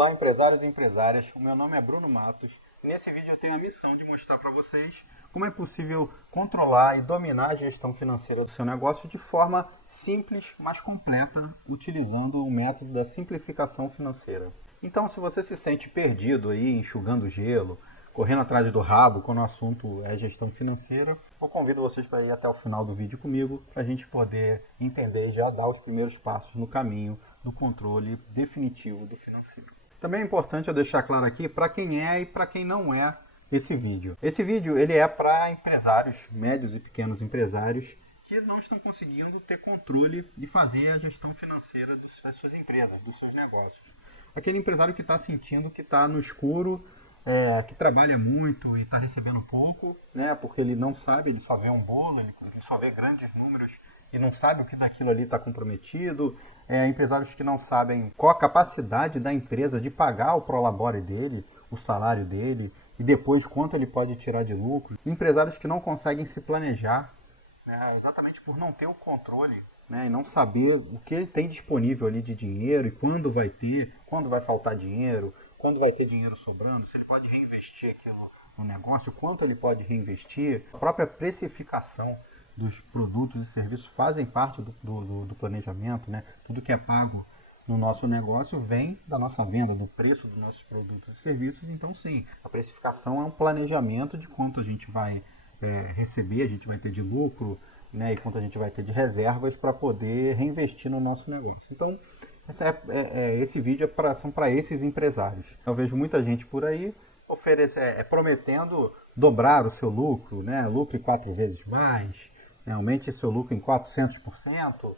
Olá, empresários e empresárias. O meu nome é Bruno Matos. Nesse vídeo eu tenho a missão de mostrar para vocês como é possível controlar e dominar a gestão financeira do seu negócio de forma simples, mas completa, utilizando o método da simplificação financeira. Então, se você se sente perdido aí, enxugando gelo, correndo atrás do rabo quando o assunto é gestão financeira, eu convido vocês para ir até o final do vídeo comigo para a gente poder entender e já dar os primeiros passos no caminho do controle definitivo do financeiro. Também é importante eu deixar claro aqui para quem é e para quem não é esse vídeo. Esse vídeo ele é para empresários, médios e pequenos empresários que não estão conseguindo ter controle e fazer a gestão financeira das suas empresas, dos seus negócios. Aquele empresário que está sentindo que está no escuro, que trabalha muito e está recebendo pouco, né? Porque ele não sabe, ele só vê um bolo, ele só vê grandes números e não sabe o que daquilo ali está comprometido. Empresários que não sabem qual a capacidade da empresa de pagar o prolabore dele, o salário dele, e depois quanto ele pode tirar de lucro. Empresários que não conseguem se planejar, né, exatamente por não ter o controle, né, e não saber o que ele tem disponível ali de dinheiro e quando vai ter, quando vai faltar dinheiro, quando vai ter dinheiro sobrando, se ele pode reinvestir aquilo no negócio, quanto ele pode reinvestir. A própria precificação dos produtos e serviços fazem parte do planejamento, né? Tudo que é pago no nosso negócio vem da nossa venda, do preço dos nossos produtos e serviços. Então, sim, a precificação é um planejamento de quanto a gente vai receber, a gente vai ter de lucro, né? E quanto a gente vai ter de reservas para poder reinvestir no nosso negócio. Então, esse vídeo são para esses empresários. Eu vejo muita gente por aí prometendo dobrar o seu lucro, né? Lucre 4 vezes mais, né? Aumente seu lucro em 400%.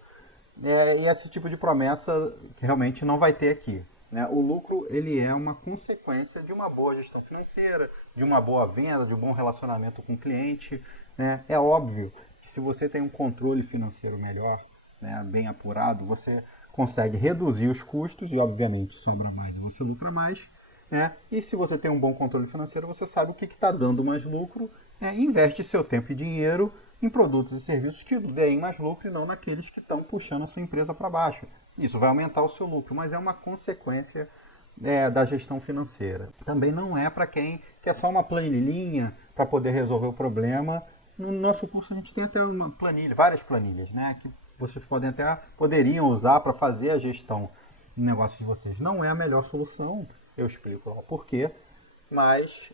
E esse tipo de promessa realmente não vai ter aqui, né? O lucro ele é uma consequência de uma boa gestão financeira, de uma boa venda, de um bom relacionamento com o cliente, né? É óbvio que se você tem um controle financeiro melhor, né, bem apurado, você consegue reduzir os custos e, obviamente, sobra mais e você lucra mais, né? E se você tem um bom controle financeiro, você sabe o que está dando mais lucro, né? E investe seu tempo e dinheiro em produtos e serviços que deem mais lucro e não naqueles que estão puxando a sua empresa para baixo. Isso vai aumentar o seu lucro, mas é uma consequência da gestão financeira. Também não é para quem quer só uma planilhinha para poder resolver o problema. No nosso curso a gente tem até uma planilha, várias planilhas, né, que vocês poderiam usar para fazer a gestão do negócio de vocês. Não é a melhor solução, eu explico o porquê, mas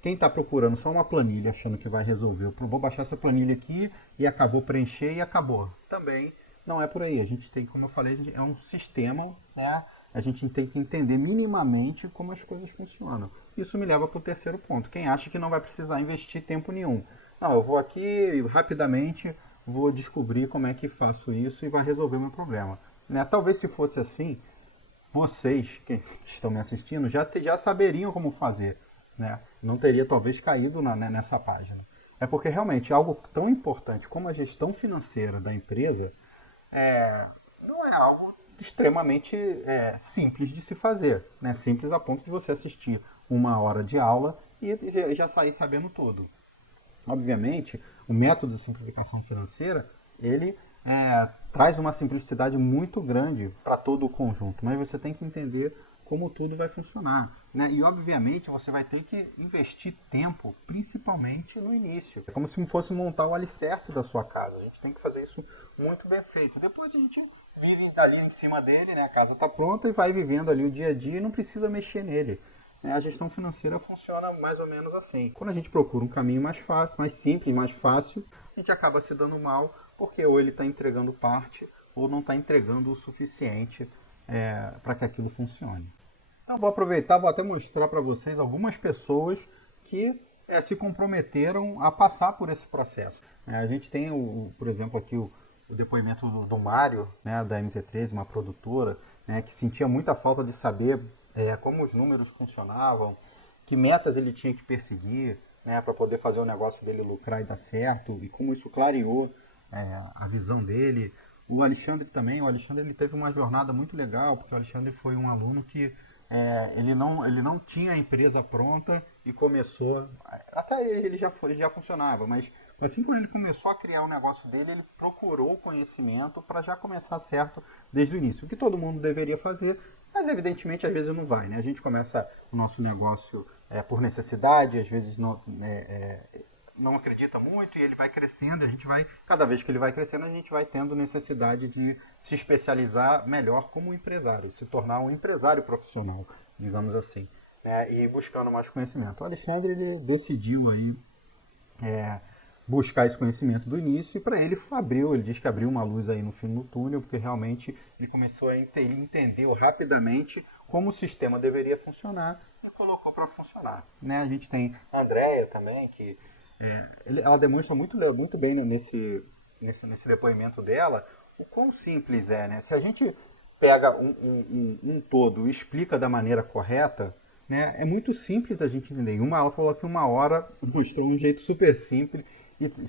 quem está procurando só uma planilha achando que vai resolver, vou baixar essa planilha aqui e acabou preencher e acabou. Também não é por aí. A gente tem, como eu falei, é um sistema, né? A gente tem que entender minimamente como as coisas funcionam. Isso me leva para o terceiro ponto. Quem acha que não vai precisar investir tempo nenhum. Não, eu vou aqui e rapidamente vou descobrir como é que faço isso e vai resolver o meu problema. Né? Talvez se fosse assim, vocês que estão me assistindo já saberiam como fazer. Né? Não teria talvez caído nessa página. É porque realmente algo tão importante como a gestão financeira da empresa não é algo extremamente simples de se fazer. Né? Simples a ponto de você assistir 1 hora de aula e já sair sabendo tudo. Obviamente, o método de simplificação financeira, ele traz uma simplicidade muito grande para todo o conjunto, mas você tem que entender como tudo vai funcionar. Né? E, obviamente, você vai ter que investir tempo, principalmente no início. É como se fosse montar o alicerce da sua casa. A gente tem que fazer isso muito bem feito. Depois a gente vive ali em cima dele, né? A casa está pronta e vai vivendo ali o dia a dia e não precisa mexer nele. A gestão financeira funciona mais ou menos assim. Quando a gente procura um caminho mais fácil, mais simples, mais fácil, a gente acaba se dando mal, porque ou ele está entregando parte ou não está entregando o suficiente para que aquilo funcione. Então vou aproveitar, vou até mostrar para vocês algumas pessoas que se comprometeram a passar por esse processo. A gente tem, por exemplo, aqui o depoimento do Mário, né, da MZ13, uma produtora, né, que sentia muita falta de saber como os números funcionavam, que metas ele tinha que perseguir, né, para poder fazer o negócio dele lucrar e dar certo, e como isso clareou a visão dele. O Alexandre também, ele teve uma jornada muito legal, porque o Alexandre foi um aluno que ele não tinha a empresa pronta e começou, até ele já funcionava, mas assim quando ele começou a criar o negócio dele, ele procurou conhecimento para já começar certo desde o início. O que todo mundo deveria fazer Mas, evidentemente, às vezes não vai, né? A gente começa o nosso negócio por necessidade, às vezes não acredita muito e ele vai crescendo, a gente vai, cada vez que ele vai crescendo, a gente vai tendo necessidade de se especializar melhor como empresário, se tornar um empresário profissional, digamos assim, né? E buscando mais conhecimento. O Alexandre, ele decidiu aí buscar esse conhecimento do início e para ele ele diz que abriu uma luz aí no fim do túnel, porque realmente ele começou ele entendeu rapidamente como o sistema deveria funcionar e colocou para funcionar, né? A gente tem a Andrea também, que ela demonstra muito bem nesse depoimento dela o quão simples é, né? Se a gente pega um todo e explica da maneira correta, né, é muito simples a gente entender. Ela falou que uma hora mostrou um jeito super simples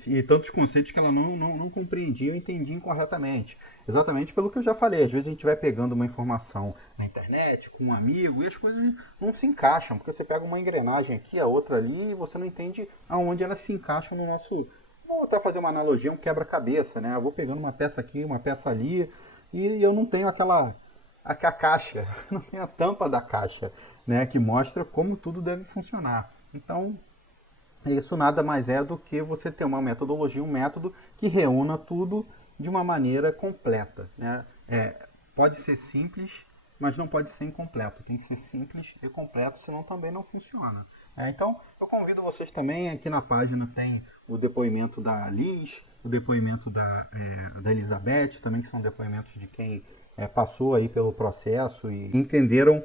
e tantos conceitos que ela não compreendia ou entendia incorretamente. Exatamente pelo que eu já falei. Às vezes a gente vai pegando uma informação na internet, com um amigo, e as coisas não se encaixam, porque você pega uma engrenagem aqui, a outra ali, e você não entende aonde elas se encaixam no nosso... Vou até fazer uma analogia, um quebra-cabeça, né? Eu vou pegando uma peça aqui, uma peça ali, e eu não tenho a caixa, não tenho a tampa da caixa, né? Que mostra como tudo deve funcionar. Então, isso nada mais é do que você ter uma metodologia, um método que reúna tudo de uma maneira completa, né? Pode ser simples, mas não pode ser incompleto. Tem que ser simples e completo, senão também não funciona. Então, eu convido vocês também, aqui na página tem o depoimento da Liz, o depoimento da Elizabeth, também que são depoimentos de quem passou aí pelo processo e entenderam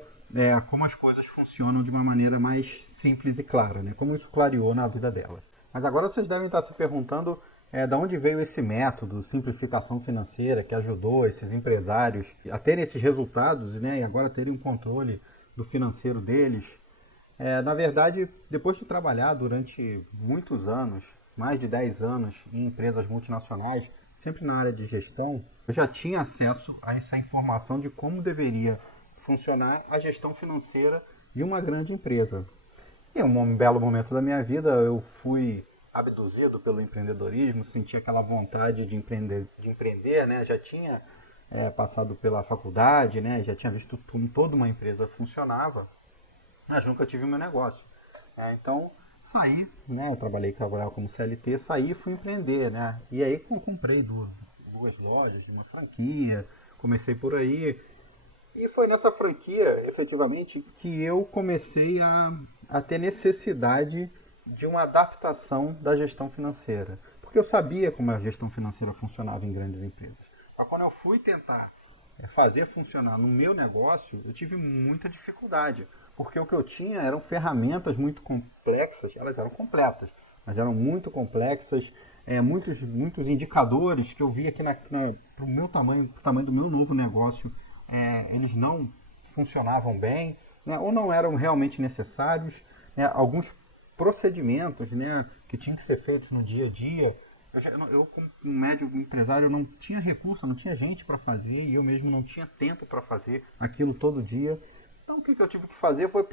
como as coisas funcionam de uma maneira mais simples e clara, né? Como isso clareou na vida dela. Mas agora vocês devem estar se perguntando de onde veio esse método, simplificação financeira, que ajudou esses empresários a terem esses resultados, né? E agora terem um controle do financeiro deles. Na verdade, depois de trabalhar durante muitos anos, mais de 10 anos, em empresas multinacionais, sempre na área de gestão, eu já tinha acesso a essa informação de como deveria funcionar a gestão financeira de uma grande empresa. E em um belo momento da minha vida, eu fui abduzido pelo empreendedorismo, senti aquela vontade de empreender, né? Já tinha passado pela faculdade, né? Já tinha visto como toda uma empresa funcionava, mas nunca tive o meu negócio. Então, saí, né? Eu trabalhava como CLT, saí e fui empreender, né? E aí comprei duas lojas de uma franquia, comecei por aí. E foi nessa franquia, efetivamente, que eu comecei a ter necessidade de uma adaptação da gestão financeira. Porque eu sabia como a gestão financeira funcionava em grandes empresas. Mas quando eu fui tentar fazer funcionar no meu negócio, eu tive muita dificuldade. Porque o que eu tinha eram ferramentas muito complexas, elas eram completas, mas eram muito complexas, muitos indicadores que eu via que para o meu tamanho, pro tamanho do meu novo negócio, eles não funcionavam bem, né, ou não eram realmente necessários, né, alguns procedimentos, né, que tinham que ser feitos no dia a dia. Eu como um médio empresário, eu não tinha recurso, não tinha gente para fazer, e eu mesmo não tinha tempo para fazer aquilo todo dia. Então, o que eu tive que fazer foi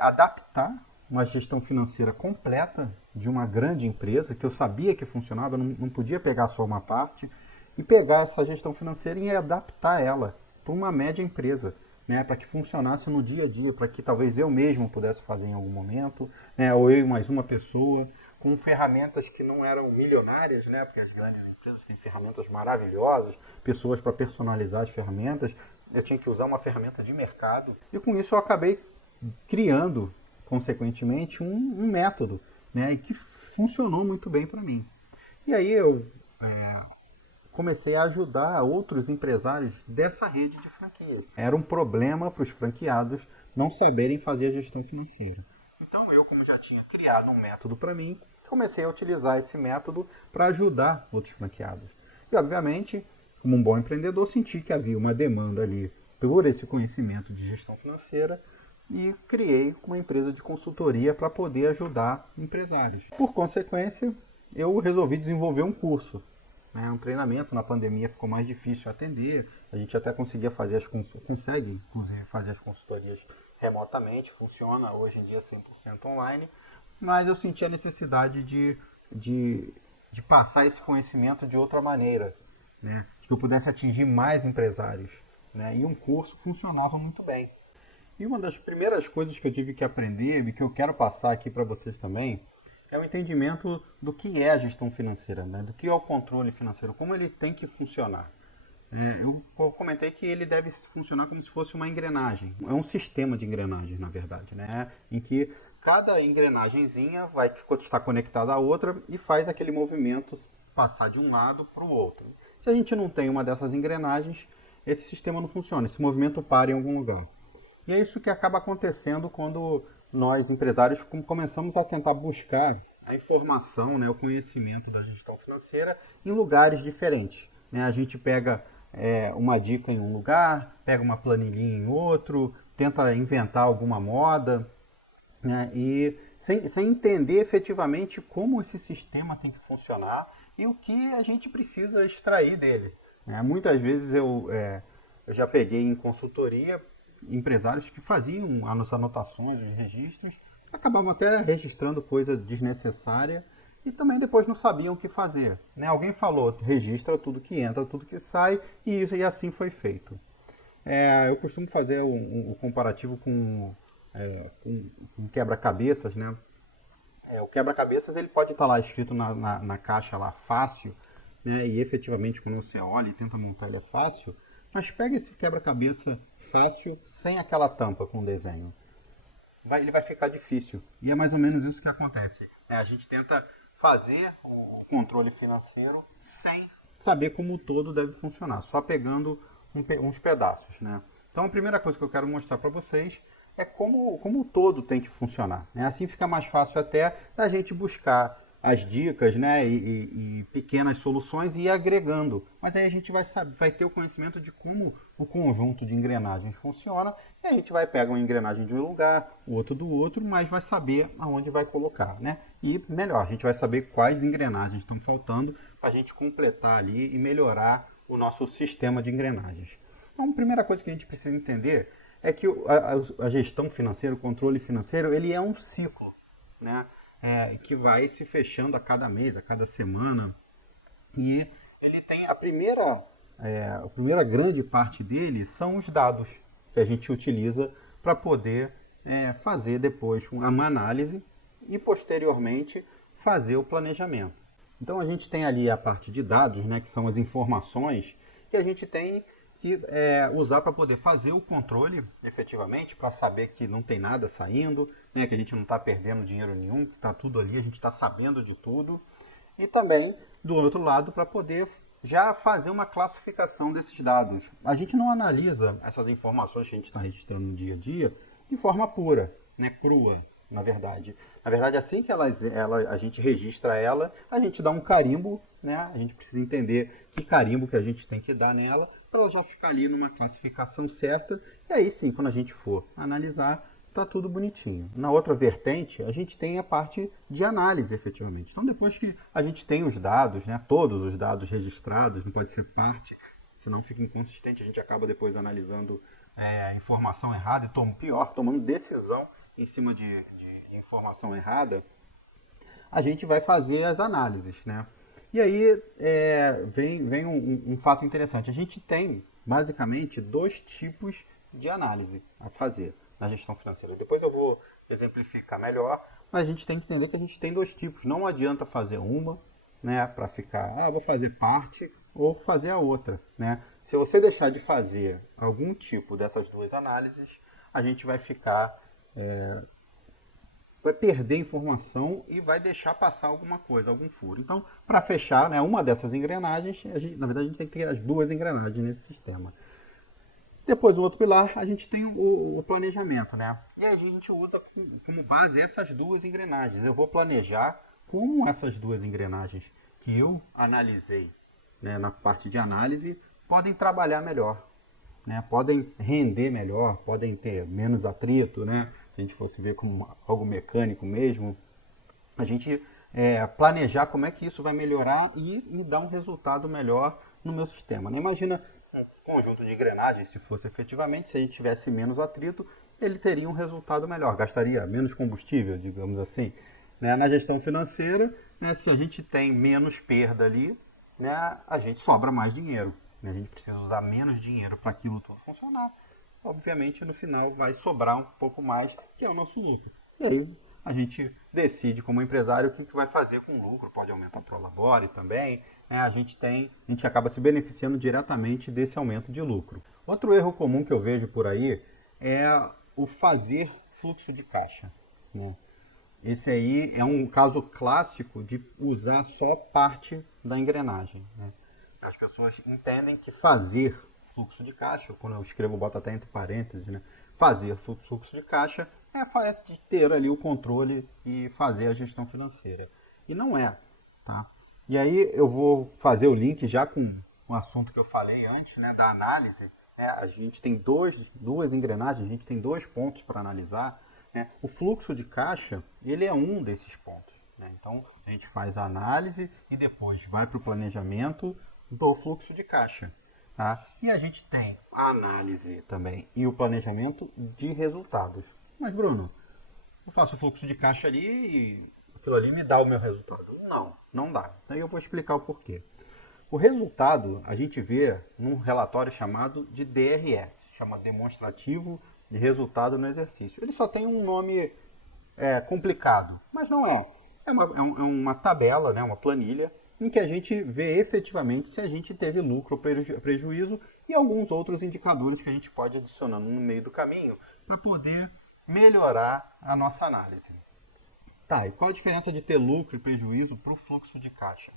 adaptar uma gestão financeira completa de uma grande empresa, que eu sabia que funcionava, não podia pegar só uma parte, e pegar essa gestão financeira e adaptar ela para uma média empresa, né, para que funcionasse no dia a dia, para que talvez eu mesmo pudesse fazer em algum momento, né, ou eu e mais uma pessoa, com ferramentas que não eram milionárias, né, porque as grandes empresas têm ferramentas maravilhosas, pessoas para personalizar as ferramentas. Eu tinha que usar uma ferramenta de mercado, e com isso eu acabei criando, consequentemente, um método, né, que funcionou muito bem para mim. E aí eu comecei a ajudar outros empresários dessa rede de franquias. Era um problema para os franqueados não saberem fazer a gestão financeira. Então eu, como já tinha criado um método para mim, comecei a utilizar esse método para ajudar outros franqueados. E obviamente, como um bom empreendedor, senti que havia uma demanda ali por esse conhecimento de gestão financeira e criei uma empresa de consultoria para poder ajudar empresários. Por consequência, eu resolvi desenvolver um curso. Um treinamento. Na pandemia ficou mais difícil atender, a gente até consegue fazer as consultorias remotamente, funciona hoje em dia 100% online, mas eu senti a necessidade de passar esse conhecimento de outra maneira, né? Que eu pudesse atingir mais empresários. né, e um curso funcionavam muito bem. E uma das primeiras coisas que eu tive que aprender e que eu quero passar aqui para vocês também é o entendimento do que é a gestão financeira, né? Do que é o controle financeiro, como ele tem que funcionar. Eu comentei que ele deve funcionar como se fosse uma engrenagem. É um sistema de engrenagens, na verdade, né? Em que cada engrenagemzinha vai estar conectada à outra e faz aquele movimento passar de um lado para o outro. Se a gente não tem uma dessas engrenagens, esse sistema não funciona, esse movimento para em algum lugar. E é isso que acaba acontecendo quando nós, empresários, começamos a tentar buscar a informação, né, o conhecimento da gestão financeira em lugares diferentes. Né? A gente pega uma dica em um lugar, pega uma planilhinha em outro, tenta inventar alguma moda, né? E sem entender efetivamente como esse sistema tem que funcionar e o que a gente precisa extrair dele. Né? Muitas vezes eu já peguei em consultoria empresários que faziam as anotações, os registros, acabavam até registrando coisa desnecessária e também depois não sabiam o que fazer. Né? Alguém falou, registra tudo que entra, tudo que sai, e assim foi feito. Eu costumo fazer um comparativo com quebra-cabeças, né? O quebra-cabeças ele pode estar lá escrito na caixa lá fácil, né? E efetivamente quando você olha e tenta montar ele é fácil, mas pega esse quebra-cabeça fácil sem aquela tampa com desenho. Ele vai ficar difícil. E é mais ou menos isso que acontece. A gente tenta fazer o controle financeiro sem saber como o todo deve funcionar, só pegando uns pedaços, né? Então a primeira coisa que eu quero mostrar para vocês é como o todo tem que funcionar. Né? Assim fica mais fácil até da gente buscar as dicas, né, e pequenas soluções e ir agregando. Mas aí a gente vai ter o conhecimento de como o conjunto de engrenagens funciona e a gente vai pegar uma engrenagem de um lugar, o outro do outro, mas vai saber aonde vai colocar, né? E melhor, a gente vai saber quais engrenagens estão faltando para a gente completar ali e melhorar o nosso sistema de engrenagens. Então, a primeira coisa que a gente precisa entender é que a gestão financeira, o controle financeiro, ele é um ciclo, né? Que vai se fechando a cada mês, a cada semana. E ele tem a primeira grande parte dele são os dados que a gente utiliza para poder fazer depois uma análise e posteriormente fazer o planejamento. Então a gente tem ali a parte de dados, né, que são as informações que a gente tem que usar para poder fazer o controle efetivamente, para saber que não tem nada saindo, né, que a gente não está perdendo dinheiro nenhum, que está tudo ali, a gente está sabendo de tudo. E também, do outro lado, para poder já fazer uma classificação desses dados. A gente não analisa essas informações que a gente está registrando no dia a dia de forma pura, né, crua, na verdade. Na verdade, assim que a gente registra ela, a gente dá um carimbo, né? A gente precisa entender que carimbo que a gente tem que dar nela para ela já ficar ali numa classificação certa. E aí sim, quando a gente for analisar, tá tudo bonitinho. Na outra vertente, a gente tem a parte de análise, efetivamente. Então, depois que a gente tem os dados, né? Todos os dados registrados, não pode ser parte, senão fica inconsistente, a gente acaba depois analisando a informação errada e pior, tomando decisão em cima de informação errada, a gente vai fazer as análises, né? E aí vem um fato interessante. A gente tem, basicamente, dois tipos de análise a fazer na gestão financeira. Depois eu vou exemplificar melhor, mas a gente tem que entender que a gente tem dois tipos. Não adianta fazer uma, né, para ficar, vou fazer parte ou fazer a outra, né? Se você deixar de fazer algum tipo dessas duas análises, a gente vai ficar vai perder informação e vai deixar passar alguma coisa, algum furo. Então, para fechar, né, uma dessas engrenagens, na verdade a gente tem que ter as duas engrenagens nesse sistema. Depois, o outro pilar, a gente tem o planejamento, né? E aí a gente usa como base essas duas engrenagens. Eu vou planejar como essas duas engrenagens que eu analisei, né, na parte de análise podem trabalhar melhor, né? Podem render melhor, podem ter menos atrito, né? Se a gente fosse ver como algo mecânico mesmo, a gente planejar como é que isso vai melhorar e me dar um resultado melhor no meu sistema. Né? Imagina um conjunto de engrenagens, se fosse efetivamente, se a gente tivesse menos atrito, ele teria um resultado melhor, gastaria menos combustível, digamos assim. Né? Na gestão financeira, né, se a gente tem menos perda ali, né, a gente sobra mais dinheiro. né? A gente precisa usar menos dinheiro para aquilo tudo funcionar. Obviamente, no final, vai sobrar um pouco mais, que é o nosso lucro. E aí, a gente decide, como empresário, o que vai fazer com o lucro. Pode aumentar para o labore também. Né? A gente acaba se beneficiando diretamente desse aumento de lucro. Outro erro comum que eu vejo por aí é o fazer fluxo de caixa, né? Esse aí é um caso clássico de usar só parte da engrenagem, né? As pessoas entendem que fazer fluxo de caixa, quando eu escrevo, boto até entre parênteses, né? Fazer fluxo de caixa é de ter ali o controle e fazer a gestão financeira. E não é, tá? E aí eu vou fazer o link já com o assunto que eu falei antes, né, da análise. A gente tem duas engrenagens, a gente tem 2 pontos para analisar. Né? O fluxo de caixa, ele é um desses pontos. Né? Então, a gente faz a análise e depois vai para o planejamento do fluxo de caixa. Tá? E a gente tem a análise também e o planejamento de resultados. Mas, Bruno, eu faço o fluxo de caixa ali e aquilo ali me dá o meu resultado. Não dá. Então eu vou explicar o porquê. O resultado a gente vê num relatório chamado de DRE, chama Demonstrativo de Resultado no Exercício. Ele só tem um nome complicado, mas não é. É uma tabela, né, uma planilha, em que a gente vê efetivamente se a gente teve lucro ou prejuízo e alguns outros indicadores que a gente pode adicionando no meio do caminho para poder melhorar a nossa análise. Tá, e qual a diferença de ter lucro e prejuízo para o fluxo de caixa?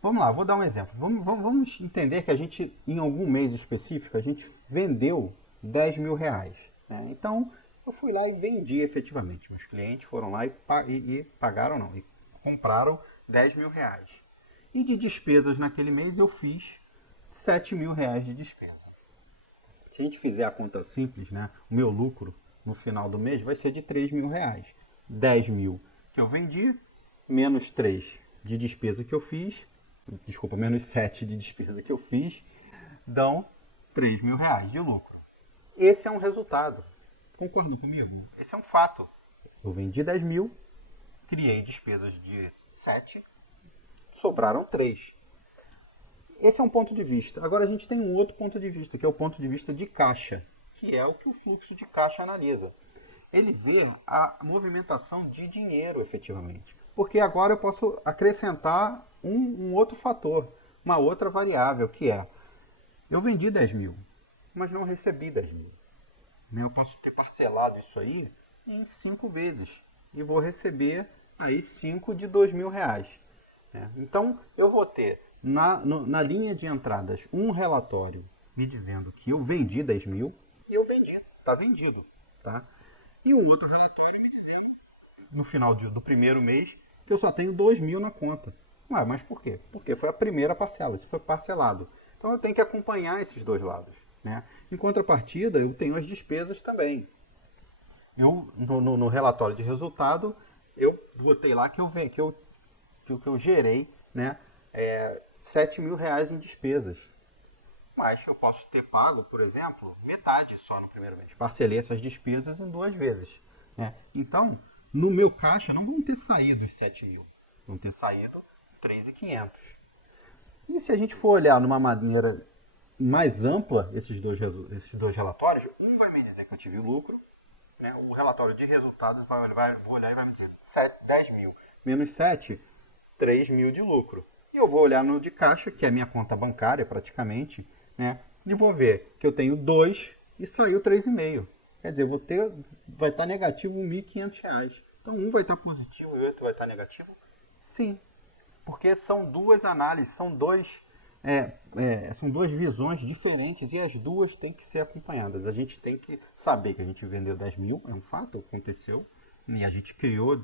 Vamos lá, vou dar um exemplo. Vamos entender que a gente, em algum mês específico, a gente vendeu 10 mil reais. Né? Então, eu fui lá e vendi efetivamente. Meus clientes foram lá e pagaram, não, e compraram 10 mil reais. E de despesas naquele mês eu fiz 7 mil reais de despesa. Se a gente fizer a conta simples, né, o meu lucro no final do mês vai ser de 3 mil reais. 10 mil que eu vendi, menos 3 de despesa que eu fiz, menos 7 de despesa que eu fiz, dão 3 mil reais de lucro. Esse é um resultado. Concordam comigo? Esse é um fato. Eu vendi 10 mil, criei despesas de 7, sobraram 3. Esse é um ponto de vista. Agora a gente tem um outro ponto de vista, que é o ponto de vista de caixa, que é o que o fluxo de caixa analisa. Ele vê a movimentação de dinheiro, efetivamente. Porque agora eu posso acrescentar um outro fator, uma outra variável, que é, eu vendi 10 mil, mas não recebi 10 mil. Eu posso ter parcelado isso aí em 5 vezes e vou receber aí 5 de 2 mil reais. Então, eu vou ter na linha de entradas um relatório me dizendo que eu vendi 10 mil e eu vendi, está vendido, tá? E um outro relatório me dizendo, no final do primeiro mês, que eu só tenho 2 mil na conta. Mas por quê? Porque foi a primeira parcela, isso foi parcelado. Então eu tenho que acompanhar esses dois lados. Né? Em contrapartida, eu tenho as despesas também. No relatório de resultado, eu botei lá que eu gerei, né, 7 mil reais em despesas. Mas eu posso ter pago, por exemplo, metade só no primeiro mês. Parcelei essas despesas em 2 vezes. Né? Então, no meu caixa não vão ter saído os 7 mil. Vão ter saído 3.500. E se a gente for olhar numa maneira mais ampla, esses dois relatórios, um vai me dizer que eu tive lucro, né? O relatório de resultados vou olhar e vai me dizer 10 mil menos 7, 3 mil de lucro. E eu vou olhar no de caixa, que é a minha conta bancária praticamente, né? E vou ver que eu tenho 2 e saiu 3,5. Quer dizer, vai estar negativo R$1.500. Então um vai estar positivo e o outro vai estar negativo? Sim, porque são duas análises, são duas visões diferentes e as duas têm que ser acompanhadas. A gente tem que saber que a gente vendeu 10 mil, é um fato, aconteceu, e a gente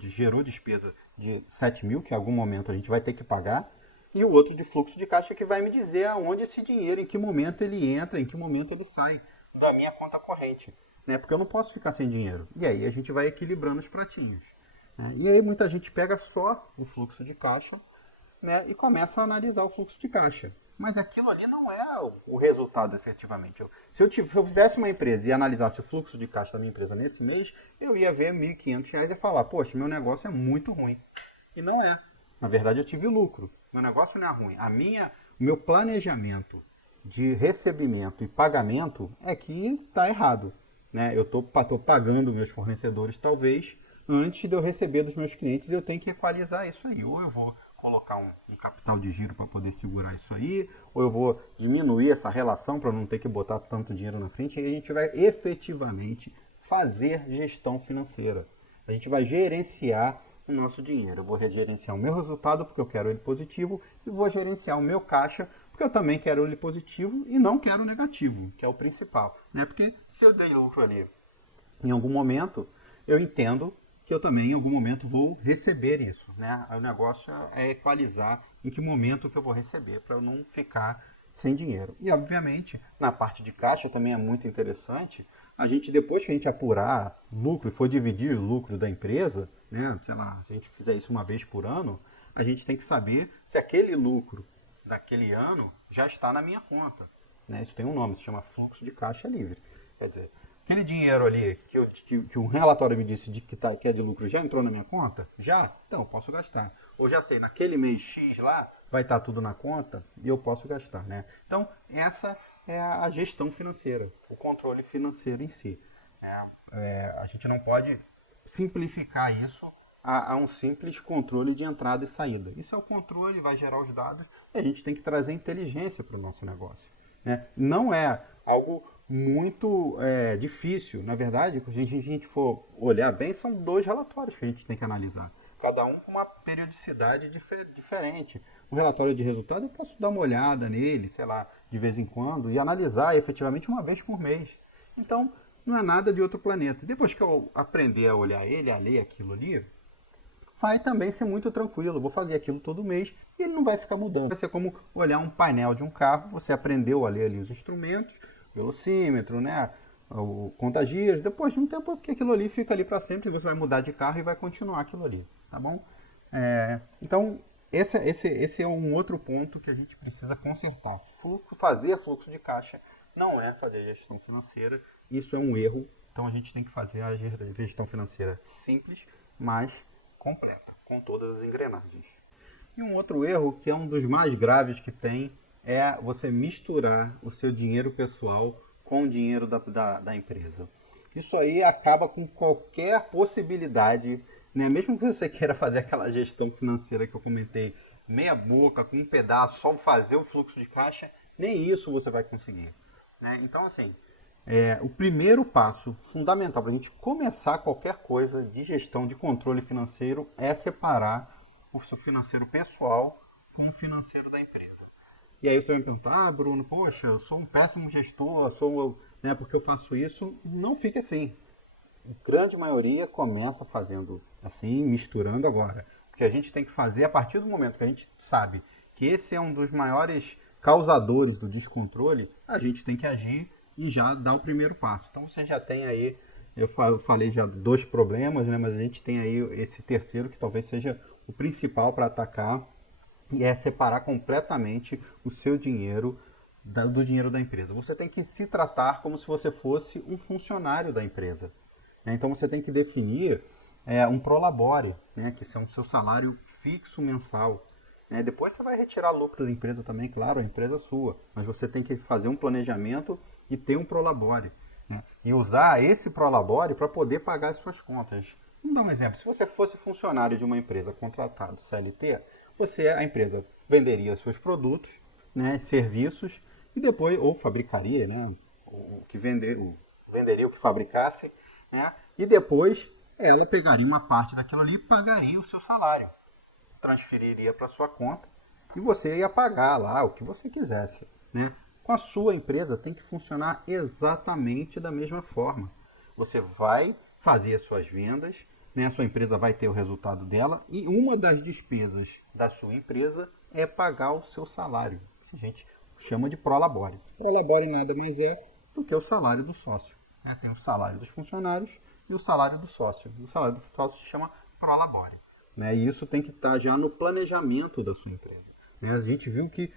gerou despesa de 7 mil, que em algum momento a gente vai ter que pagar, e o outro de fluxo de caixa que vai me dizer aonde esse dinheiro, em que momento ele entra, em que momento ele sai da minha conta corrente. Né? Porque eu não posso ficar sem dinheiro. E aí a gente vai equilibrando os pratinhos. Né? E aí muita gente pega só o fluxo de caixa, né, e começa a analisar o fluxo de caixa. Mas aquilo ali não é o resultado efetivamente. Se eu tivesse uma empresa e analisasse o fluxo de caixa da minha empresa nesse mês, eu ia ver R$1.500 e falar, poxa, meu negócio é muito ruim. E não é. Na verdade, eu tive lucro. Meu negócio não é ruim. O meu planejamento de recebimento e pagamento é que está errado, né? Eu estou pagando meus fornecedores, talvez, antes de eu receber dos meus clientes, eu tenho que equalizar isso aí. Ou eu vou colocar um capital de giro para poder segurar isso aí, ou eu vou diminuir essa relação para não ter que botar tanto dinheiro na frente, e a gente vai efetivamente fazer gestão financeira. A gente vai gerenciar o nosso dinheiro. Eu vou gerenciar o meu resultado porque eu quero ele positivo e vou gerenciar o meu caixa porque eu também quero ele positivo e não quero negativo, que é o principal, né? Porque se eu dei lucro ali em algum momento, eu entendo que eu também em algum momento vou receber isso, né? O negócio é equalizar em que momento que eu vou receber para eu não ficar sem dinheiro. E obviamente, na parte de caixa também é muito interessante, a gente depois que a gente apurar lucro e for dividir o lucro da empresa, né, sei lá, se a gente fizer isso uma vez por ano, a gente tem que saber se aquele lucro daquele ano já está na minha conta, né? Isso tem um nome, se chama fluxo de caixa livre. Quer dizer, aquele dinheiro ali que um relatório me disse que é de lucro já entrou na minha conta? Já? Então eu posso gastar. Ou já sei, naquele mês X lá vai estar tudo na conta e eu posso gastar, né? Então essa é a gestão financeira, o controle financeiro em si. A gente não pode simplificar isso a um simples controle de entrada e saída. Isso é o controle, vai gerar os dados e a gente tem que trazer inteligência para o nosso negócio, né? Não é algo muito difícil. Na verdade, se a gente for olhar bem, são 2 relatórios que a gente tem que analisar. Cada um com uma periodicidade diferente. Um relatório de resultado, eu posso dar uma olhada nele, sei lá, de vez em quando, e analisar efetivamente uma vez por mês. Então, não é nada de outro planeta. Depois que eu aprender a olhar ele, a ler aquilo ali, vai também ser muito tranquilo. Vou fazer aquilo todo mês e ele não vai ficar mudando. Vai ser como olhar um painel de um carro, você aprendeu a ler ali os instrumentos, velocímetro, né? O contagiros, depois de um tempo que aquilo ali fica ali para sempre, você vai mudar de carro e vai continuar aquilo ali, tá bom? Então, esse é um outro ponto que a gente precisa consertar. Fazer fluxo de caixa não é fazer gestão financeira, isso é um erro, então a gente tem que fazer a gestão financeira simples, mas completa, com todas as engrenagens. E um outro erro, que é um dos mais graves que tem, é você misturar o seu dinheiro pessoal com o dinheiro da empresa. Isso aí acaba com qualquer possibilidade, né? Mesmo que você queira fazer aquela gestão financeira que eu comentei, meia boca, com um pedaço, só fazer o fluxo de caixa, nem isso você vai conseguir, né? Então, assim, o primeiro passo fundamental para a gente começar qualquer coisa de gestão, de controle financeiro, é separar o seu financeiro pessoal com o financeiro da empresa. E aí você vai me perguntar, Bruno, poxa, eu sou um péssimo gestor, né, porque eu faço isso. Não fique assim. A grande maioria começa fazendo assim, misturando agora. Porque a gente tem que fazer, a partir do momento que a gente sabe que esse é um dos maiores causadores do descontrole, a gente tem que agir e já dar o primeiro passo. Então você já tem aí, eu falei já 2 problemas, né, mas a gente tem aí esse terceiro que talvez seja o principal para atacar, e é separar completamente o seu dinheiro do dinheiro da empresa. Você tem que se tratar como se você fosse um funcionário da empresa, né? Então você tem que definir um prolabore, né, que é o seu salário fixo mensal. Depois você vai retirar lucro da empresa também, claro, a empresa é sua, mas você tem que fazer um planejamento e ter um prolabore, né? E usar esse prolabore para poder pagar as suas contas. Vamos dar um exemplo. Se você fosse funcionário de uma empresa contratado CLT, a empresa venderia seus produtos, né, serviços, e depois, ou fabricaria, né, venderia o que fabricasse, né, e depois ela pegaria uma parte daquilo ali e pagaria o seu salário. Transferiria para sua conta e você ia pagar lá o que você quisesse, né? Com a sua empresa tem que funcionar exatamente da mesma forma. Você vai fazer as suas vendas, né? A sua empresa vai ter o resultado dela e uma das despesas da sua empresa é pagar o seu salário. Isso a gente chama de prolabore. Prolabore nada mais é do que o salário do sócio, né? Tem o salário dos funcionários e o salário do sócio. O salário do sócio se chama prolabore, né? E isso tem que estar já no planejamento da sua empresa, né? A gente viu que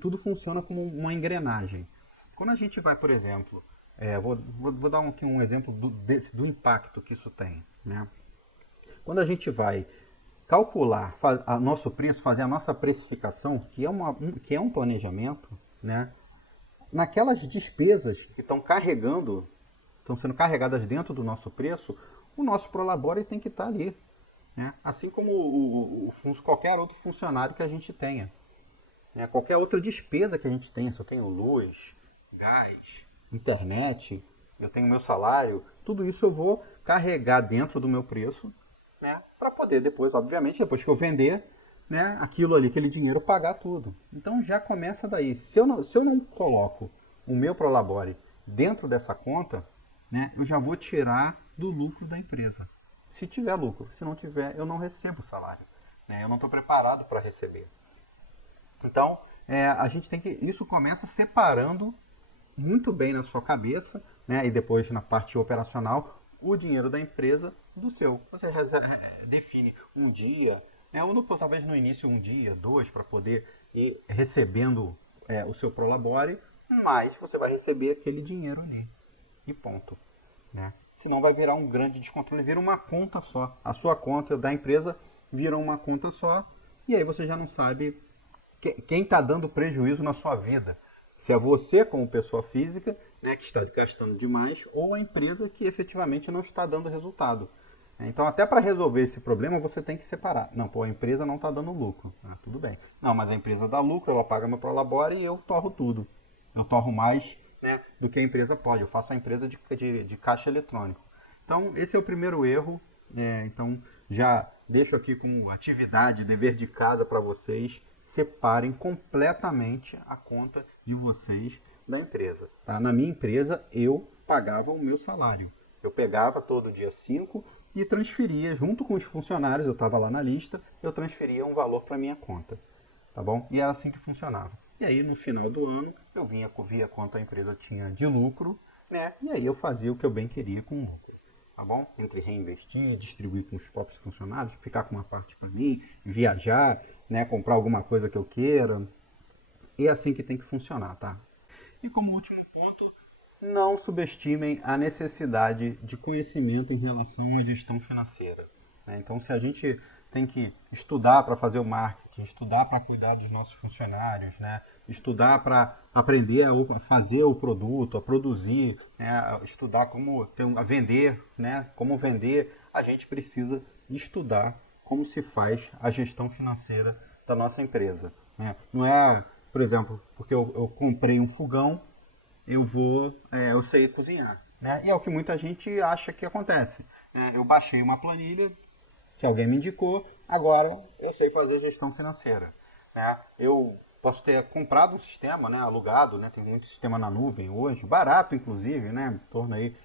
tudo funciona como uma engrenagem. Quando a gente vai, por exemplo, vou dar aqui um exemplo do impacto que isso tem, né? Quando a gente vai calcular nosso preço, fazer a nossa precificação, que é um planejamento, né? Naquelas despesas que estão sendo carregadas dentro do nosso preço, o nosso Prolabore tem que estar ali, né? Assim como qualquer outro funcionário que a gente tenha, né? Qualquer outra despesa que a gente tenha, se eu tenho luz, gás, internet, eu tenho meu salário, tudo isso eu vou carregar dentro do meu preço, né? Para poder depois, obviamente, depois que eu vender, né, aquilo ali, aquele dinheiro, pagar tudo. Então já começa daí. Se eu não coloco o meu Prolabore dentro dessa conta, né, eu já vou tirar do lucro da empresa. Se tiver lucro, se não tiver, eu não recebo salário, né, eu não estou preparado para receber. Então, a gente tem que... Isso começa separando muito bem na sua cabeça, né, e depois na parte operacional, o dinheiro da empresa do seu. Você define um dia, né, ou talvez no início um dia, dois, para poder ir recebendo o seu Prolabore, mas você vai receber aquele dinheiro ali. E ponto. Né? Senão vai virar um grande descontrole, vira uma conta só. A sua conta da empresa vira uma conta só, e aí você já não sabe quem está dando prejuízo na sua vida. Se é você, como pessoa física, né, que está gastando demais, ou a empresa que efetivamente não está dando resultado. Então, até para resolver esse problema, você tem que separar. Não, pô, a empresa não está dando lucro. Tudo bem. Não, mas a empresa dá lucro, ela paga meu Prolabore e eu torro tudo. Eu torro mais, né, do que a empresa pode. Eu faço a empresa de caixa eletrônico. Então, esse é o primeiro erro. Então, já deixo aqui como atividade, dever de casa para vocês. Separem completamente a conta de vocês da empresa. Tá? Na minha empresa, eu pagava o meu salário. Eu pegava todo dia 5 e transferia, junto com os funcionários, eu estava lá na lista, eu transferia um valor para minha conta. Tá bom? E era assim que funcionava. E aí, no final do ano, eu via quanto a empresa tinha de lucro, né? E aí eu fazia o que eu bem queria com o lucro. Tá bom? Entre reinvestir, distribuir com os próprios funcionários, ficar com uma parte para mim, viajar, né, comprar alguma coisa que eu queira. E é assim que tem que funcionar, tá? E como último ponto, não subestimem a necessidade de conhecimento em relação à gestão financeira. Né? Então, se a gente tem que estudar para fazer o marketing, estudar para cuidar dos nossos funcionários, né? Estudar para aprender a fazer o produto, a produzir, né? Estudar a vender, né? Como vender, a gente precisa estudar como se faz a gestão financeira da nossa empresa. Né? Não é, por exemplo, porque eu comprei um fogão, eu sei cozinhar. Né? E é o que muita gente acha que acontece. Eu baixei uma planilha que alguém me indicou, agora eu sei fazer gestão financeira. Né? Eu posso ter comprado um sistema, né, alugado, né, tem muito sistema na nuvem hoje, barato inclusive, né, em torno aí,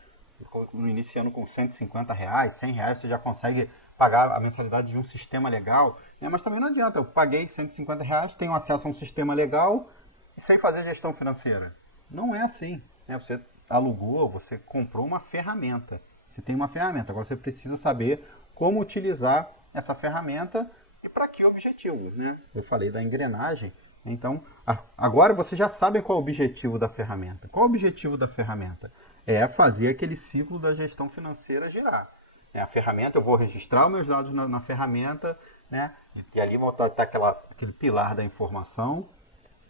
iniciando com R$150, R$100, você já consegue pagar a mensalidade de um sistema legal, né, mas também não adianta, eu paguei R$150, tenho acesso a um sistema legal e sem fazer gestão financeira. Não é assim. Né? Você alugou, você comprou uma ferramenta. Você tem uma ferramenta, agora você precisa saber como utilizar essa ferramenta e para que objetivo, né? Eu falei da engrenagem, então agora você já sabe qual é o objetivo da ferramenta. Qual é o objetivo da ferramenta? É fazer aquele ciclo da gestão financeira girar. A ferramenta, eu vou registrar os meus dados na ferramenta, né? E ali vai estar aquele pilar da informação.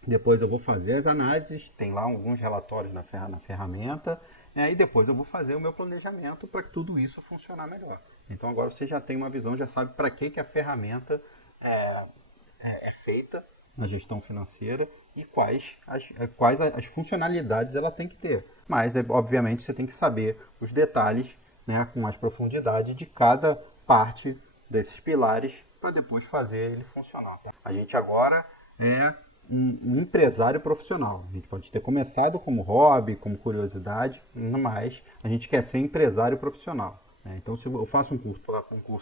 Depois eu vou fazer as análises, tem lá alguns relatórios na ferramenta, e depois eu vou fazer o meu planejamento para que tudo isso funcionar melhor. Então agora você já tem uma visão, já sabe para que a ferramenta é feita na gestão financeira e quais as funcionalidades ela tem que ter. Mas, obviamente, você tem que saber os detalhes, né, com mais profundidade de cada parte desses pilares para depois fazer ele funcionar. A gente agora é um empresário profissional. A gente pode ter começado como hobby, como curiosidade, mas a gente quer ser empresário profissional. Né? Então, se eu faço um curso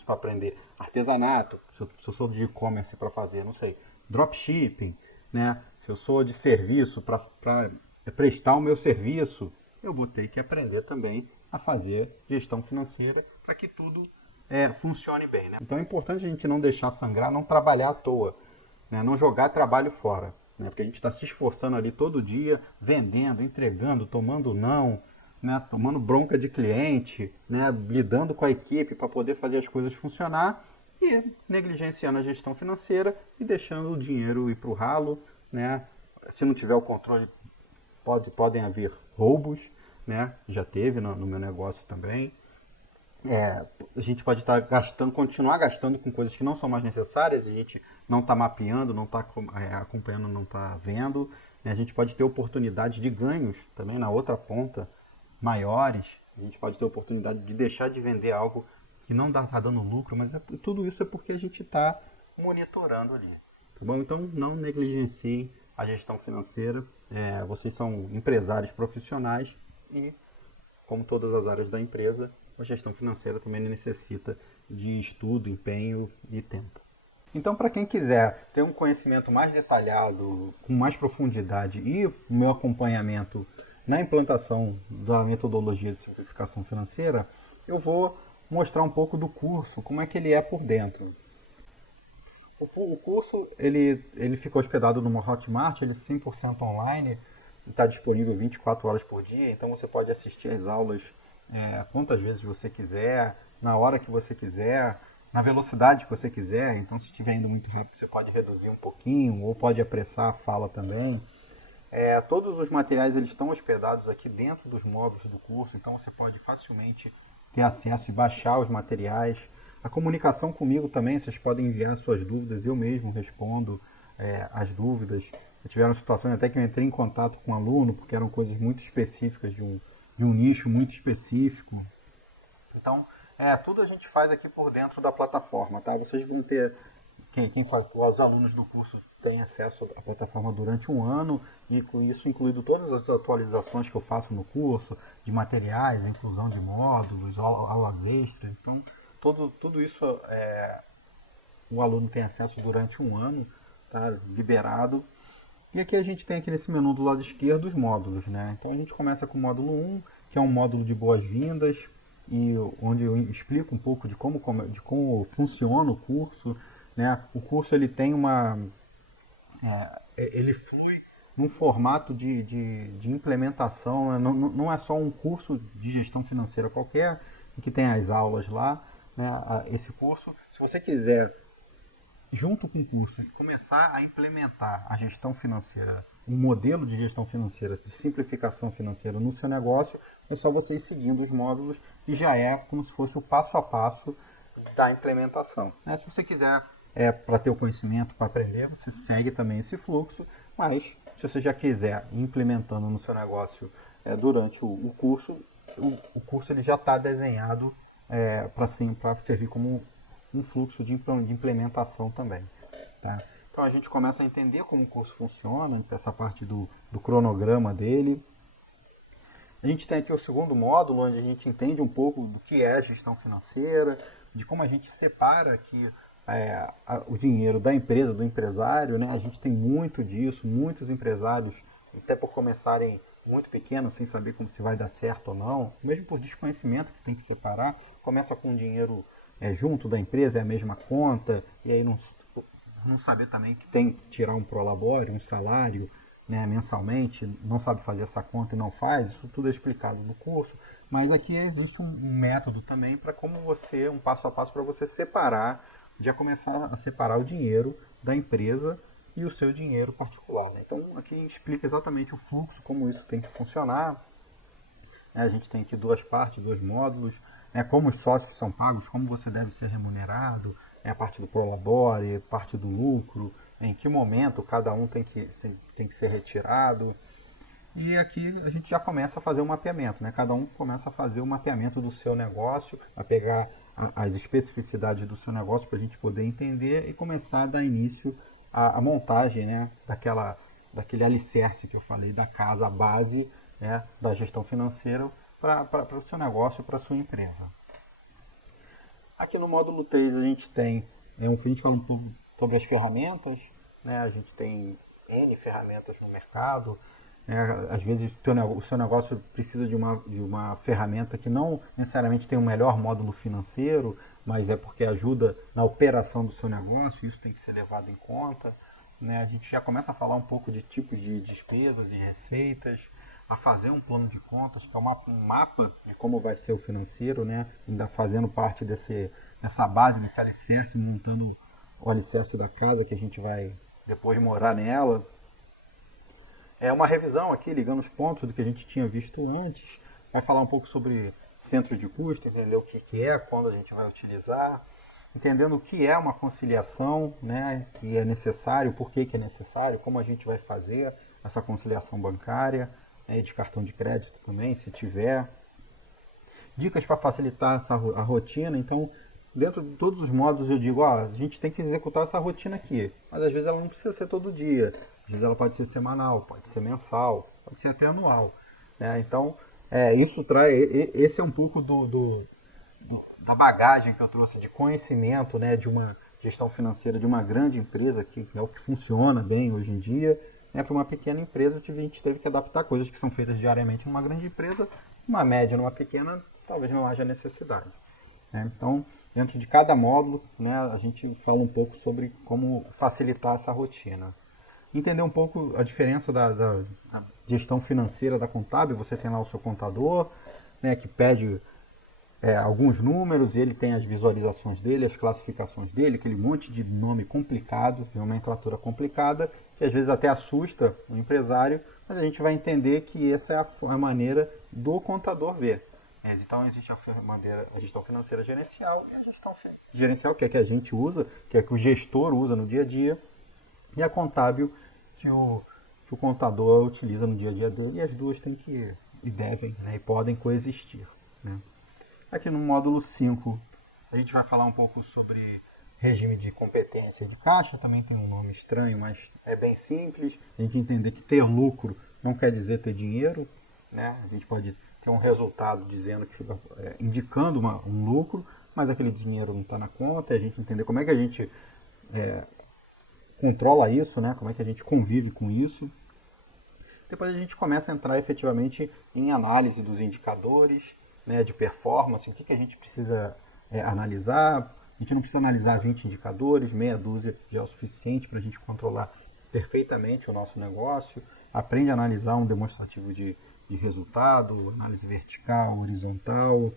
para aprender artesanato, se eu sou de e-commerce para fazer, não sei, dropshipping, né? Se eu sou de serviço para prestar o meu serviço, eu vou ter que aprender também a fazer gestão financeira para que tudo funcione bem. Né? Então é importante a gente não deixar sangrar, não trabalhar à toa. Né, não jogar trabalho fora, né, porque a gente está se esforçando ali todo dia, vendendo, entregando, tomando não, né, tomando bronca de cliente, né, lidando com a equipe para poder fazer as coisas funcionar e negligenciando a gestão financeira e deixando o dinheiro ir para o ralo, né, se não tiver o controle, podem haver roubos, né? Já teve no meu negócio também. A gente pode estar continuar gastando com coisas que não são mais necessárias, a gente não está mapeando, não está acompanhando, não está vendo. Né? A gente pode ter oportunidade de ganhos também na outra ponta, maiores. A gente pode ter oportunidade de deixar de vender algo que não está dando lucro, mas tudo isso é porque a gente está monitorando ali. Tá bom? Então não negligenciem a gestão financeira. Vocês são empresários profissionais e, como todas as áreas da empresa, a gestão financeira também necessita de estudo, empenho e tempo. Então, para quem quiser ter um conhecimento mais detalhado, com mais profundidade e o meu acompanhamento na implantação da metodologia de simplificação financeira, eu vou mostrar um pouco do curso, como é que ele é por dentro. O curso ele fica hospedado no Hotmart, ele é 100% online, está disponível 24 horas por dia, então você pode assistir às aulas quantas vezes você quiser, na hora que você quiser, na velocidade que você quiser. Então, se estiver indo muito rápido, você pode reduzir um pouquinho ou pode apressar a fala também. Todos os materiais eles estão hospedados aqui dentro dos módulos do curso, então você pode facilmente ter acesso e baixar os materiais. A comunicação comigo também, vocês podem enviar suas dúvidas, eu mesmo respondo as dúvidas. Tiveram situações até que eu entrei em contato com um aluno, porque eram coisas muito específicas de um nicho muito específico. Então, tudo a gente faz aqui por dentro da plataforma, tá? Vocês vão ter, os alunos do curso têm acesso à plataforma durante um ano, e com isso incluído todas as atualizações que eu faço no curso, de materiais, inclusão de módulos, aulas extras. Então, tudo isso o aluno tem acesso durante um ano, tá? Liberado. E aqui a gente tem aqui nesse menu do lado esquerdo os módulos, né? Então a gente começa com o módulo 1, que é um módulo de boas-vindas, e onde eu explico um pouco de como funciona o curso, né? O curso ele tem ele flui num formato de implementação, né? Não é só um curso de gestão financeira qualquer, que tem as aulas lá, né? Esse curso, se você quiser junto com o curso, começar a implementar a gestão financeira, um modelo de gestão financeira, de simplificação financeira no seu negócio, é só você ir seguindo os módulos e já é como se fosse o passo a passo da implementação. Se você quiser, para ter o conhecimento, para aprender, você segue também esse fluxo, mas se você já quiser ir implementando no seu negócio durante o curso, o curso ele já está desenhado para servir como um fluxo de implementação também. Tá? Então a gente começa a entender como o curso funciona, essa parte do cronograma dele. A gente tem aqui o segundo módulo, onde a gente entende um pouco do que é gestão financeira, de como a gente separa aqui o dinheiro da empresa, do empresário. Né? A gente tem muito disso, muitos empresários, até por começarem muito pequenos, sem saber como se vai dar certo ou não, mesmo por desconhecimento que tem que separar, começa com dinheiro junto da empresa, é a mesma conta, e aí não saber também que tem que tirar um prolabore, um salário, né, mensalmente, não sabe fazer essa conta e não faz, isso tudo é explicado no curso, mas aqui existe um método também para um passo a passo para você separar, já começar a separar o dinheiro da empresa e o seu dinheiro particular. Né? Então aqui explica exatamente o fluxo, como isso tem que funcionar. A gente tem aqui duas partes, dois módulos, como os sócios são pagos, como você deve ser remunerado, a parte do prolabore, parte do lucro, em que momento cada um tem que ser retirado. E aqui a gente já começa a fazer um mapeamento, né? Cada um começa a fazer o mapeamento do seu negócio, a pegar as especificidades do seu negócio para a gente poder entender e começar a dar início à montagem, né? Daquele alicerce que eu falei, da casa base, né? Da gestão financeira para o seu negócio, para a sua empresa. Aqui no módulo 3 a gente tem, a gente fala um pouco sobre as ferramentas, né? A gente tem N ferramentas no mercado, né? Às vezes o seu negócio precisa de uma ferramenta que não necessariamente tem o melhor módulo financeiro, mas é porque ajuda na operação do seu negócio, isso tem que ser levado em conta. Né? A gente já começa a falar um pouco de tipos de despesas e receitas, a fazer um plano de contas, que é um mapa de como vai ser o financeiro, né? Ainda fazendo parte dessa base, desse alicerce, montando o alicerce da casa que a gente vai depois morar nela. É uma revisão aqui, ligando os pontos do que a gente tinha visto antes. Vai falar um pouco sobre centro de custo, entender o que é, quando a gente vai utilizar, entendendo o que é uma conciliação, né, que é necessário, por que é necessário, como a gente vai fazer essa conciliação bancária, né, de cartão de crédito também, se tiver. Dicas para facilitar a rotina. Então, dentro de todos os modos eu digo, ó, a gente tem que executar essa rotina aqui, mas às vezes ela não precisa ser todo dia, às vezes ela pode ser semanal, pode ser mensal, pode ser até anual, né? Então, isso traz, esse é um pouco da bagagem que eu trouxe de conhecimento, né, de uma gestão financeira de uma grande empresa, que é o que funciona bem hoje em dia, né, para uma pequena empresa a gente teve que adaptar coisas que são feitas diariamente numa grande empresa, uma média numa pequena, talvez não haja necessidade. Né? Então, dentro de cada módulo, né, a gente fala um pouco sobre como facilitar essa rotina. Entender um pouco a diferença da gestão financeira da contábil. Você tem lá o seu contador, né, que pede alguns números, e ele tem as visualizações dele, as classificações dele, aquele monte de nome complicado, de nomenclatura complicada, que às vezes até assusta o empresário, mas a gente vai entender que essa é a maneira do contador ver. Então existe a gestão financeira gerencial, que é a gestão gerencial, que é que a gente usa, que é que o gestor usa no dia a dia, e a contábil, que o contador utiliza no dia a dia dele, e as duas têm que, e devem, né, e podem coexistir. Né? Aqui no módulo 5, a gente vai falar um pouco sobre regime de competência de caixa, também tem um nome estranho, mas é bem simples. A gente entender que ter lucro não quer dizer ter dinheiro, né? A gente pode ter um resultado dizendo que indicando um lucro, mas aquele dinheiro não está na conta, e a gente entender como é que a gente controla isso, né? Como é que a gente convive com isso. Depois a gente começa a entrar efetivamente em análise dos indicadores, né, de performance, o que a gente precisa analisar. A gente não precisa analisar 20 indicadores, meia dúzia já é o suficiente para a gente controlar perfeitamente o nosso negócio. Aprende a analisar um demonstrativo de resultado, análise vertical, horizontal.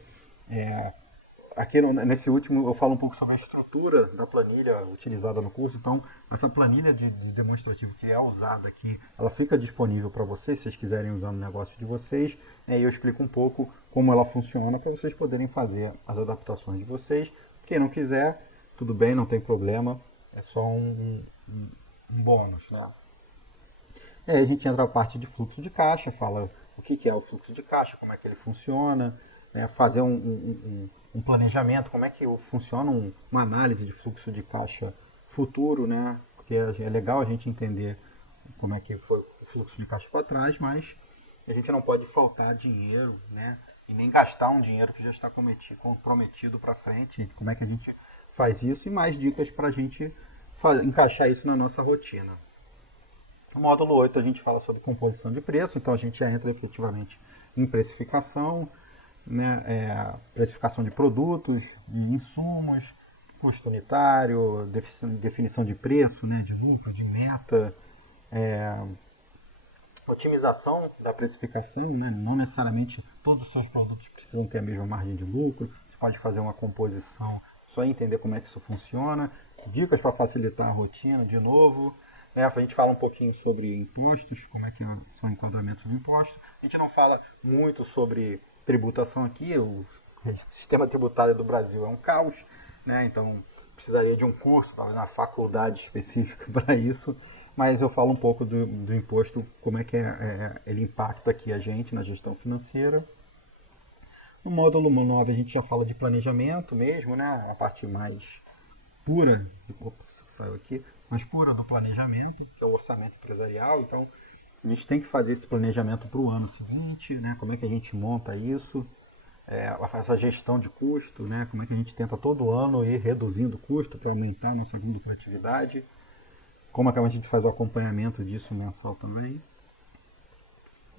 Aqui nesse último eu falo um pouco sobre a estrutura da planilha utilizada no curso. Então, essa planilha de demonstrativo que é usada aqui, ela fica disponível para vocês, se vocês quiserem usar no negócio de vocês. E eu explico um pouco como ela funciona para vocês poderem fazer as adaptações de vocês. Quem não quiser, tudo bem, não tem problema. É só um bônus, né? E aí a gente entra na parte de fluxo de caixa, fala o que é o fluxo de caixa, como é que ele funciona, né? Fazer um planejamento, como é que funciona uma análise de fluxo de caixa futuro, né? Porque é legal a gente entender como é que foi o fluxo de caixa para trás, mas a gente não pode faltar dinheiro, né? E nem gastar um dinheiro que já está comprometido para frente. Como é que a gente faz isso? E mais dicas para a gente encaixar isso na nossa rotina. No módulo 8 a gente fala sobre composição de preço, então a gente já entra efetivamente em precificação, né, precificação de produtos, de insumos, custo unitário, definição de preço, né, de lucro, de meta, otimização da precificação, né, não necessariamente todos os seus produtos precisam ter a mesma margem de lucro, você pode fazer uma composição, só entender como é que isso funciona, dicas para facilitar a rotina, de novo. A gente fala um pouquinho sobre impostos, como é que são enquadramentos de impostos. A gente não fala muito sobre tributação aqui, o sistema tributário do Brasil é um caos, né? Então precisaria de um curso, talvez uma faculdade específica para isso, mas eu falo um pouco do imposto, como é que ele impacta aqui a gente na gestão financeira. No módulo 9 a gente já fala de planejamento mesmo, né? A parte mais pura, saiu aqui, mais pura do planejamento, que é o orçamento empresarial. Então, a gente tem que fazer esse planejamento para o ano seguinte, né? Como é que a gente monta isso, essa gestão de custo, né? Como é que a gente tenta todo ano ir reduzindo o custo para aumentar a nossa lucratividade, como é que a gente faz o acompanhamento disso mensal também.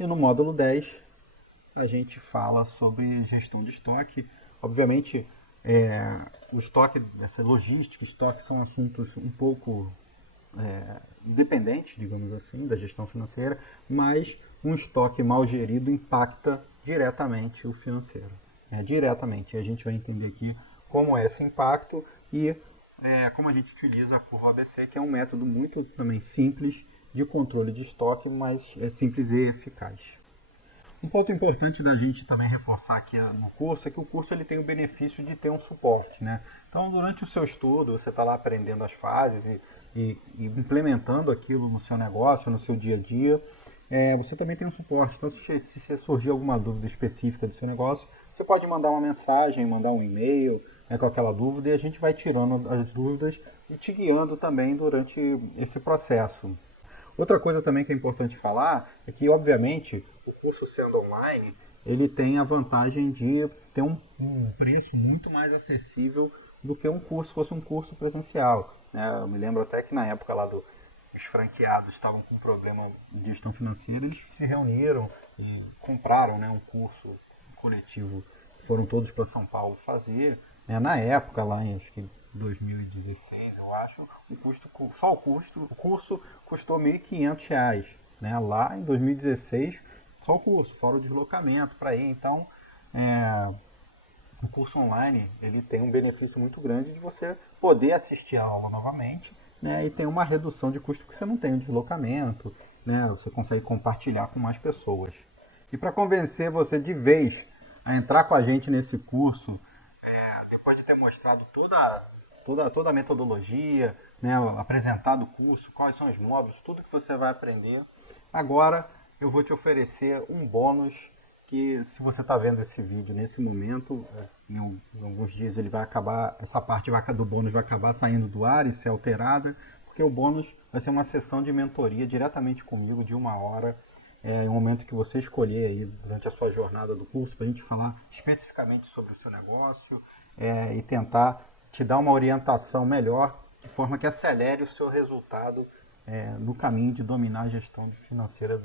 E no módulo 10, a gente fala sobre gestão de estoque. Obviamente, o estoque, essa logística, estoque são assuntos um pouco independentes, digamos assim, da gestão financeira, mas um estoque mal gerido impacta diretamente o financeiro. Diretamente. A gente vai entender aqui como é esse impacto e como a gente utiliza a curva ABC, que é um método muito também simples de controle de estoque mais simples e eficaz. Um ponto importante da gente também reforçar aqui no curso é que o curso ele tem o benefício de ter um suporte, né? Então, durante o seu estudo, você está lá aprendendo as fases e implementando aquilo no seu negócio, no seu dia a dia, você também tem um suporte. Então, se surgir alguma dúvida específica do seu negócio, você pode mandar uma mensagem, mandar um e-mail, com aquela dúvida, e a gente vai tirando as dúvidas e te guiando também durante esse processo. Outra coisa também que é importante falar é que, obviamente, o curso sendo online, ele tem a vantagem de ter um preço muito mais acessível do que fosse um curso presencial, né? Eu me lembro até que na época lá os franqueados estavam com problema de gestão financeira, eles se reuniram e compraram, né, um curso coletivo, foram todos para São Paulo fazer, né? Na época, lá em acho que 2016, eu acho, o curso custou R$ 1.500, né? Lá em 2016, só o curso, fora o deslocamento para ir. Então, o curso online ele tem um benefício muito grande de você poder assistir a aula novamente, né? E tem uma redução de custo porque você não tem o deslocamento, né? Você consegue compartilhar com mais pessoas. E para convencer você de vez a entrar com a gente nesse curso, depois de ter mostrado toda a metodologia, né, apresentado o curso, quais são os módulos, tudo que você vai aprender. Agora eu vou te oferecer um bônus que, se você está vendo esse vídeo nesse momento, em alguns dias ele vai acabar, essa parte do bônus vai acabar saindo do ar e ser alterada, porque o bônus vai ser uma sessão de mentoria diretamente comigo de 1 hora, em um momento que você escolher aí durante a sua jornada do curso, para a gente falar especificamente sobre o seu negócio e tentar te dar uma orientação melhor, de forma que acelere o seu resultado no caminho de dominar a gestão financeira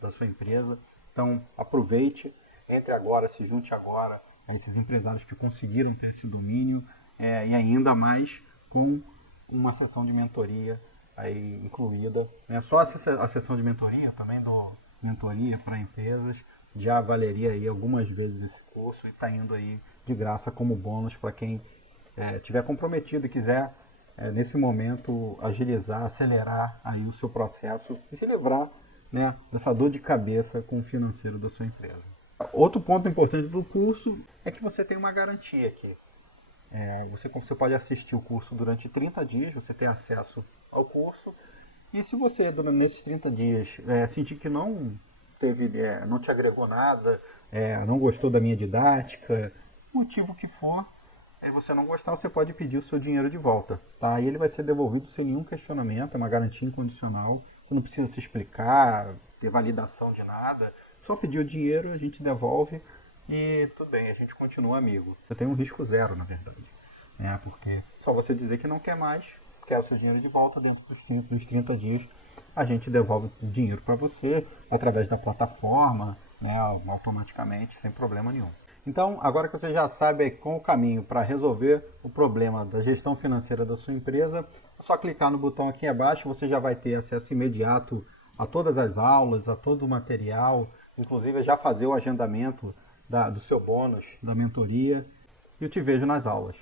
da sua empresa. Então, aproveite, entre agora, se junte agora a esses empresários que conseguiram ter esse domínio e ainda mais com uma sessão de mentoria aí incluída. Só a sessão de mentoria, também dou mentoria para empresas, já valeria aí algumas vezes esse curso e está indo aí de graça como bônus para quem estiver comprometido e quiser, nesse momento, agilizar, acelerar aí o seu processo e se livrar, né, dessa dor de cabeça com o financeiro da sua empresa. Outro ponto importante do curso é que você tem uma garantia aqui. Você pode assistir o curso durante 30 dias, você tem acesso ao curso, e se você, nesses 30 dias, sentir que não te agregou nada, não gostou da minha didática, motivo que for, você não gostar, você pode pedir o seu dinheiro de volta, tá? E ele vai ser devolvido sem nenhum questionamento, é uma garantia incondicional, você não precisa se explicar, ter validação de nada, só pedir o dinheiro, a gente devolve e tudo bem, a gente continua amigo. Você tem um risco zero, na verdade, porque só você dizer que não quer mais, quer o seu dinheiro de volta, dentro dos 30 dias, a gente devolve o dinheiro para você, através da plataforma, automaticamente, sem problema nenhum. Então, agora que você já sabe qual o caminho para resolver o problema da gestão financeira da sua empresa, é só clicar no botão aqui abaixo, você já vai ter acesso imediato a todas as aulas, a todo o material, inclusive já fazer o agendamento do seu bônus, da mentoria, e eu te vejo nas aulas.